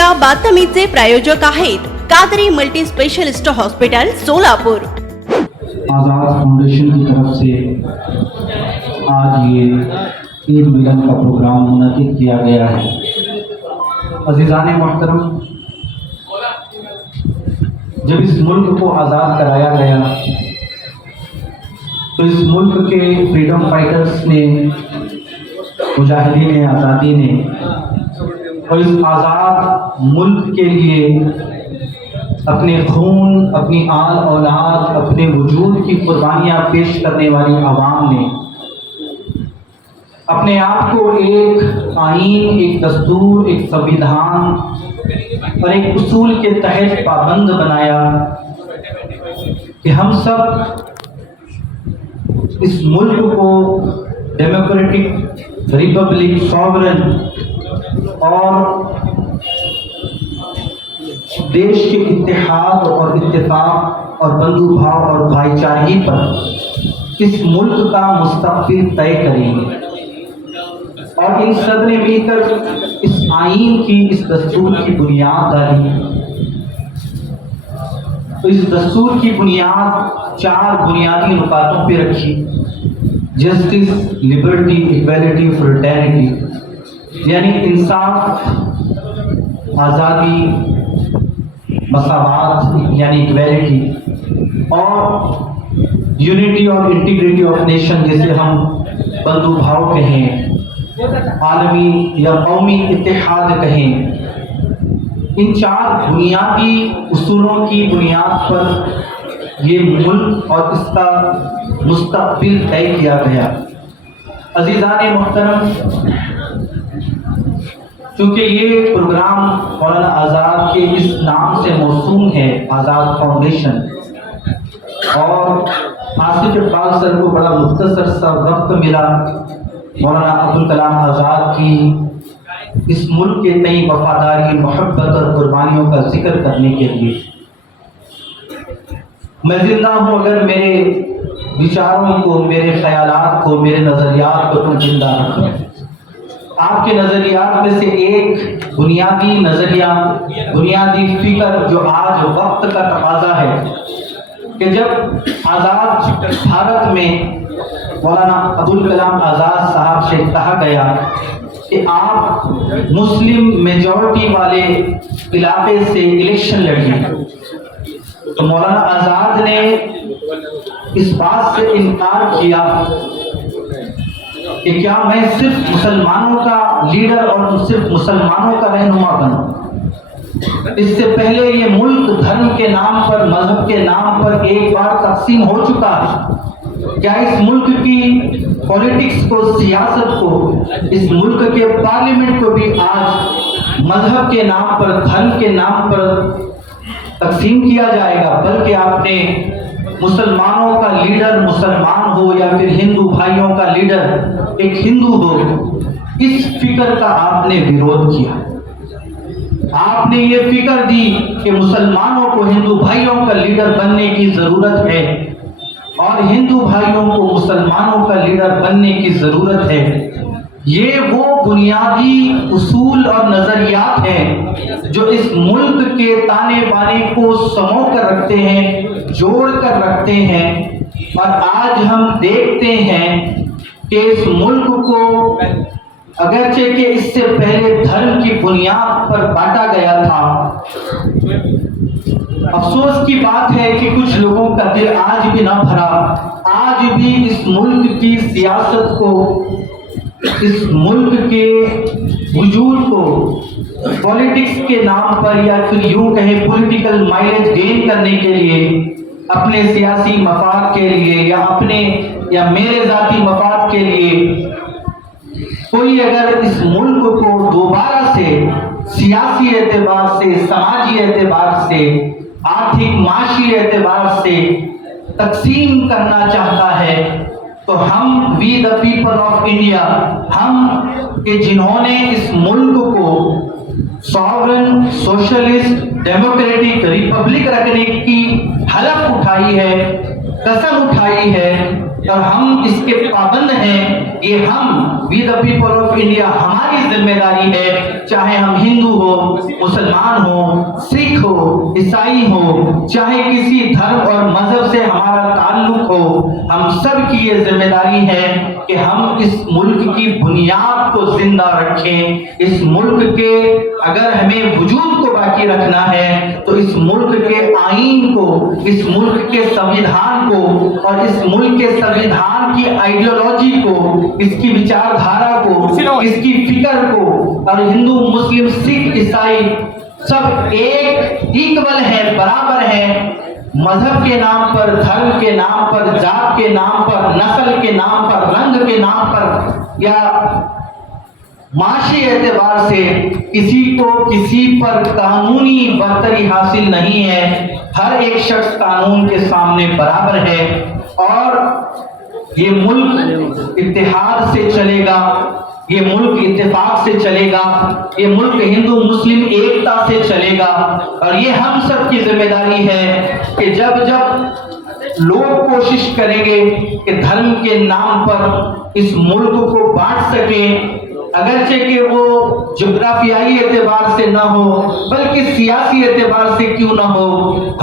या बातमीचे प्रायोजक आहेत Qadri multi specialist hospital Solapur. Azad foundation की तरफ से आज ये ईद मिलन का प्रोग्राम मुनक़िद किया गया है। अज़ीज़ान मोहतरम, जब इस मुल्क को आज़ाद कराया गया तो इस मुल्क के फ्रीडम फाइटर्स ने, मुजाहिदीन आज़ादी ने, और इस आज़ाद मुल्क के लिए अपने खून, अपनी आल औलाद, अपने वजूद की कुर्बानियाँ पेश करने वाली आवाम ने अपने आप को एक आईन, एक दस्तूर, एक संविधान और एक उसूल के तहत पाबंद बनाया कि हम सब इस मुल्क को डेमोक्रेटिक रिपब्लिक, सॉवरन और देश के इत्तेहाद और इत्तेफाक और बंधुभाव और भाईचारगी पर इस मुल्क का मुस्तक़बिल तय करेंगे। और इन सब ने मिलकर इस आईन की, इस दस्तूर की बुनियाद डाली। तो इस दस्तूर की बुनियाद 4 बुनियादी नुकातों पे रखी: जस्टिस, लिबर्टी, इक्वालिटी, फ्रेटर्निटी, यानी इंसाफ, आज़ादी, मसावात यानी इक्वालिटी, और यूनिटी और इंटीग्रिटी ऑफ नेशन, जिसे हम बंधुभाव कहें, आलमी या कौमी इत्तेहाद कहें। इन 4 बुनियादी उसूलों की बुनियाद पर ये मुल्क और इसका मुस्तक़बिल तय किया गया। अज़ीज़ान मोहतरम, चूँकि ये प्रोग्राम मौलाना आज़ाद के इस नाम से मौसूम है, आज़ाद फाउंडेशन, और आसिफ इकबाल सर को बड़ा मुख्तसर सा वक्त मिला मौलाना अब्दुल कलाम आज़ाद की इस मुल्क के तई वफादारी, मोहब्बत और कुर्बानियों का जिक्र करने के लिए। मैं जिंदा हूँ अगर मेरे विचारों को, मेरे ख्यालात को, मेरे नज़रियात को तुम जिंदा रखो। आपके नज़रियात में से एक बुनियादी नज़रिया, बुनियादी फिक्र जो आज वक्त का तकाजा है कि जब आज़ाद भारत में मौलाना अब्दुल कलाम आज़ाद साहब से कहा गया कि आप मुस्लिम मेजॉरिटी वाले इलाके से इलेक्शन लड़िए, तो मौलाना आज़ाद ने इस बात से इनकार किया कि क्या मैं सिर्फ मुसलमानों का लीडर और सिर्फ मुसलमानों का रहनुमा बनूं। इससे पहले ये मुल्क धर्म के नाम पर, मजहब के नाम पर एक बार तकसीम हो चुका है। क्या इस मुल्क की पॉलिटिक्स को, सियासत को, इस मुल्क के पार्लियामेंट को भी आज मजहब के नाम पर, धर्म के नाम पर तकसीम किया जाएगा? बल्कि आपने मुसलमानों का लीडर मुसलमान हो या फिर हिंदू भाइयों का लीडर एक हिंदू हो, इस फिक्र का आपने विरोध किया। आपने ये फिक्र दी कि मुसलमानों को हिंदू भाइयों का लीडर बनने की जरूरत है और हिंदू भाइयों को मुसलमानों का लीडर बनने की जरूरत है। ये वो बुनियादी उसूल और नजरियात हैं जो इस मुल्क के ताने बाने को समो कर रखते हैं, जोड़ कर रखते हैं। और आज हम देखते हैं कि इस मुल्क को अगरचे कि इससे पहले धर्म की बुनियाद पर बांटा गया था, अफसोस की बात है कि कुछ लोगों का दिल आज भी ना भरा, आज भी इस मुल्क की सियासत को, इस मुल्क के वजूद को पॉलिटिक्स के नाम पर या फिर यूं कहें पॉलिटिकल माइलेज गेन करने के लिए, अपने सियासी मफाद के लिए या अपने या मेरे ज़ाती मफाद के लिए कोई अगर इस मुल्क को दोबारा से सियासी एतबार से, समाजी एतबार से, आर्थिक माशी एतबार से तकसीम करना चाहता है, तो हम we the people of India, हम कि जिन्होंने इस मुल्क को सॉवरन, सोशलिस्ट, डेमोक्रेटिक रिपब्लिक रखने की हलफ उठाई है, कसम उठाई है और हम इसके पाबंद हैं, ये हम we the people of India, हमारी जिम्मेदारी है चाहे हम हिंदू हो, मुसलमान हो, सिख हो, ईसाई हो, चाहे किसी धर्म और मजहब से हमारा ताल्लुक हो, हम सब की ये जिम्मेदारी है कि हम इस मुल्क की बुनियाद को जिंदा रखें। इस मुल्क के अगर हमें वजूद को बाकी रखना है तो इस मुल्क के आईन को, इस मुल्क के संविधान को और इस मुल्क के संविधान की आइडियोलॉजी को, इसकी विचारधारा को, इसकी फिक्र को, और हिंदू, मुस्लिम, सिख, ईसाई सब एक इक्वल है, बराबर है। मजहब के नाम पर, धर्म के नाम पर, जात के नाम पर, नस्ल के नाम पर, रंग के नाम पर या माशी एतबार से किसी को किसी पर कानूनी बरतरी हासिल नहीं है। हर एक शख्स कानून के सामने बराबर है और ये मुल्क इत्तेहाद से चलेगा, ये मुल्क इत्तेफाक से चलेगा, ये मुल्क हिंदू मुस्लिम एकता से चलेगा। और ये हम सब की जिम्मेदारी है कि जब जब लोग कोशिश करेंगे कि धर्म के नाम पर इस मुल्क को बांट सकें, अगरचे कि वो जोग्राफियाई एतबार से ना हो बल्कि सियासी एतबार से क्यों ना हो,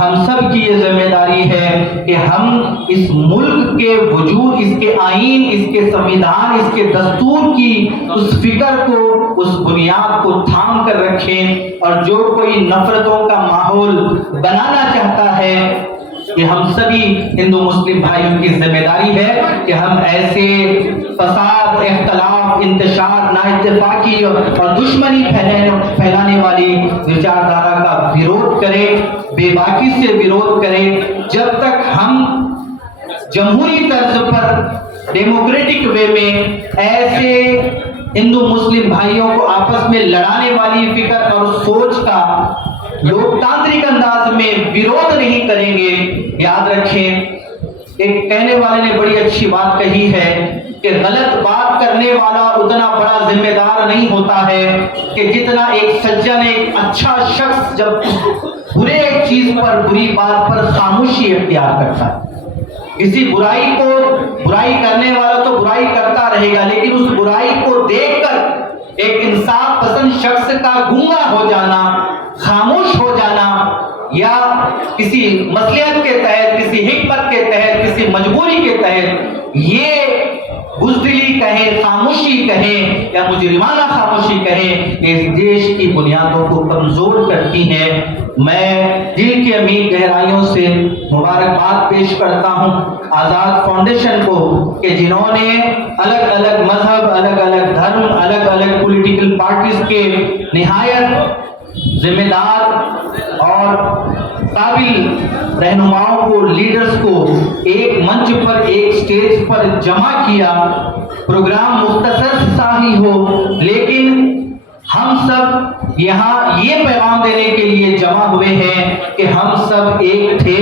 हम सब की ये जिम्मेदारी है कि हम इस मुल्क के वजूद, इसके आईन, इसके संविधान, इसके दस्तूर की उस फिक्र को, उस बुनियाद को थाम कर रखें। और जो कोई नफरतों का माहौल बनाना चाहता है, ये हम सभी हिंदू मुस्लिम भाइयों की जिम्मेदारी है कि हम ऐसे फसाद, इख्तलाफ, इंतशार, नाइत्तेफाकी और दुश्मनी फैलाने वाली विचारधारा का विरोध करें, बेबाकी से विरोध करें। जब तक हम जमहूरी तर्ज पर, डेमोक्रेटिक वे में ऐसे हिंदू मुस्लिम भाइयों को आपस में लड़ाने वाली फिक्र और सोच का लोकतांत्रिक अंदाज में विरोध नहीं करेंगे, याद रखें, एक कहने वाले ने बड़ी अच्छी बात कही है कि गलत बात करने वाला उतना बड़ा जिम्मेदार नहीं होता है कि जितना एक सज्जन, एक अच्छा शख्स जब बुरे चीज पर, बुरी बात पर खामोशी अख्तियार करता है। किसी बुराई को, बुराई करने वाला तो बुराई करता रहेगा, लेकिन उस बुराई को देखकर एक इंसाफ पसंद शख्स का गूंगा हो जाना, खामोश हो जाना, या किसी मसलियत के तहत, किसी हिकमत के तहत, किसी मजबूरी के तहत ये बुज़दिली कहें, खामोशी कहें या मुजरिमाना खामोशी कहें, इस देश की बुनियादों को कमजोर करती हैं। मैं दिल की अमीर गहराइयों से मुबारकबाद पेश करता हूँ आज़ाद फाउंडेशन को कि जिन्होंने अलग अलग मजहब, अलग अलग धर्म, अलग अलग पॉलिटिकल पार्टीज के निहायत जिम्मेदार और काबिल रहनुमाओं को, लीडर्स को एक मंच पर, एक स्टेज पर जमा किया। प्रोग्राम मुख्तसर सा ही हो, लेकिन हम सब यहाँ ये पैगाम देने के लिए जमा हुए हैं कि हम सब एक थे,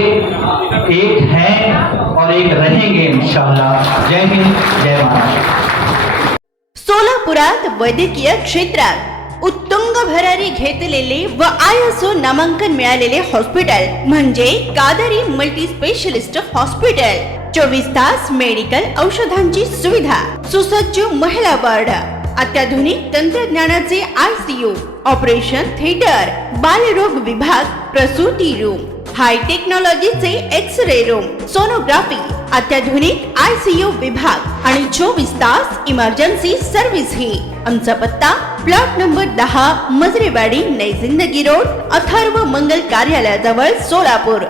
एक हैं और एक रहेंगे इंशाअल्लाह। जय हिंद, जय महाराष्ट्र। सोलापुरात वैद्यकीय क्षेत्रात उत्तुंग भरारी घेतलेले व ISO नामांकन मिळालेले हॉस्पिटल म्हणजे कादरी मल्टी स्पेशलिस्ट हॉस्पिटल। 24 तास मेडिकल औषधांची सुविधा, सुसज्ज महिला वार्ड, अत्याधुनिक तंत्रज्ञानाचे ICU, ऑपरेशन थिएटर, बालरोग विभाग, प्रसूती रूम, हाय टेक्नॉलॉजीचे एक्स-रे रूम, सोनोग्राफी, अत्याधुनिक ICU विभाग आणि 24 तास इमर्जन्सी सर्व्हिस ही। आमचा पत्ता प्लॉट नंबर 10, मजरेवाडी, नई जिंदगी रोड, अथर्व मंगल कार्यालयाजवळ, सोलापूर।